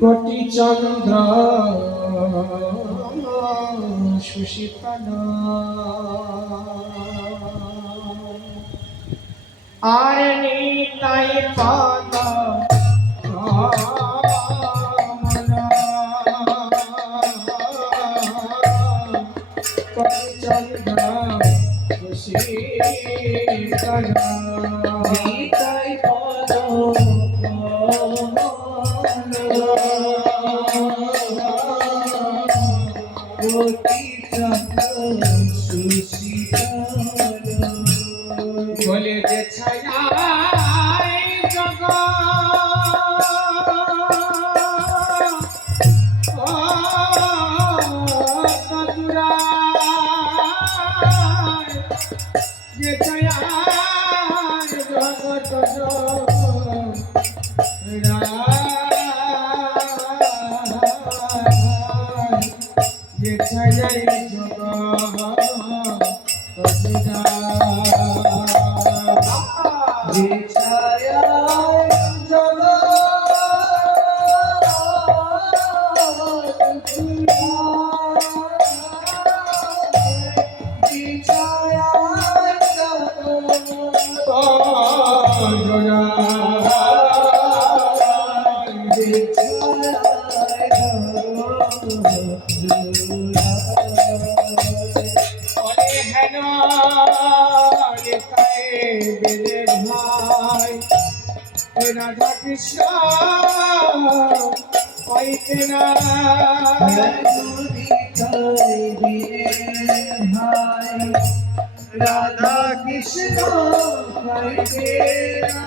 কোটি চন্দ্র সুশীতল। আর নিতাই পাদ কোটি চন্দ্র সুশীতল। বলে যে ছায়া জগ যে ছায়া জগত ছায়া রাধা কৃষ্ণ পাইতে না রাধা কৃষ্ণ বলি বিরা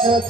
Oh,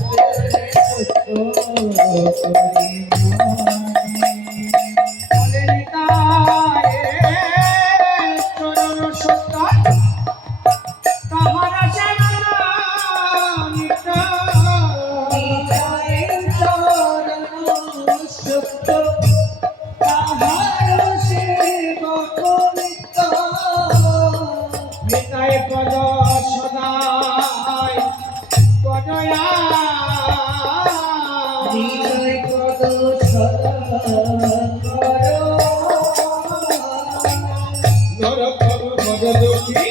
তোর তব ভজ দুঃখী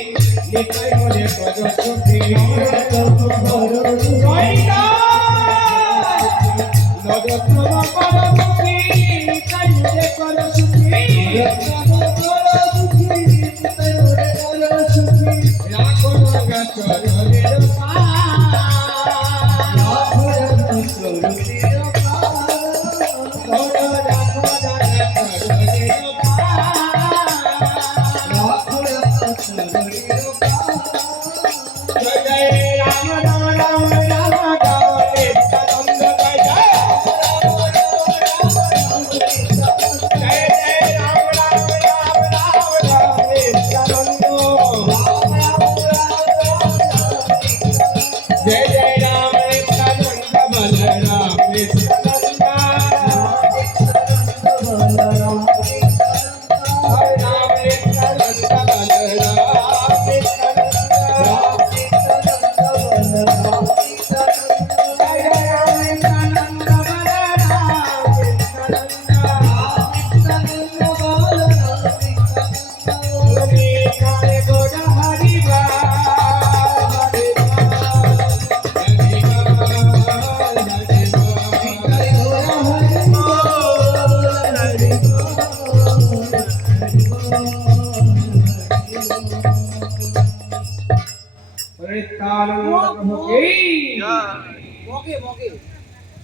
নিতাই মনে ভজ সুখী নর তব ভজ দুঃখী নিতাই মনে ভজ সুখী তাল মগে মগে।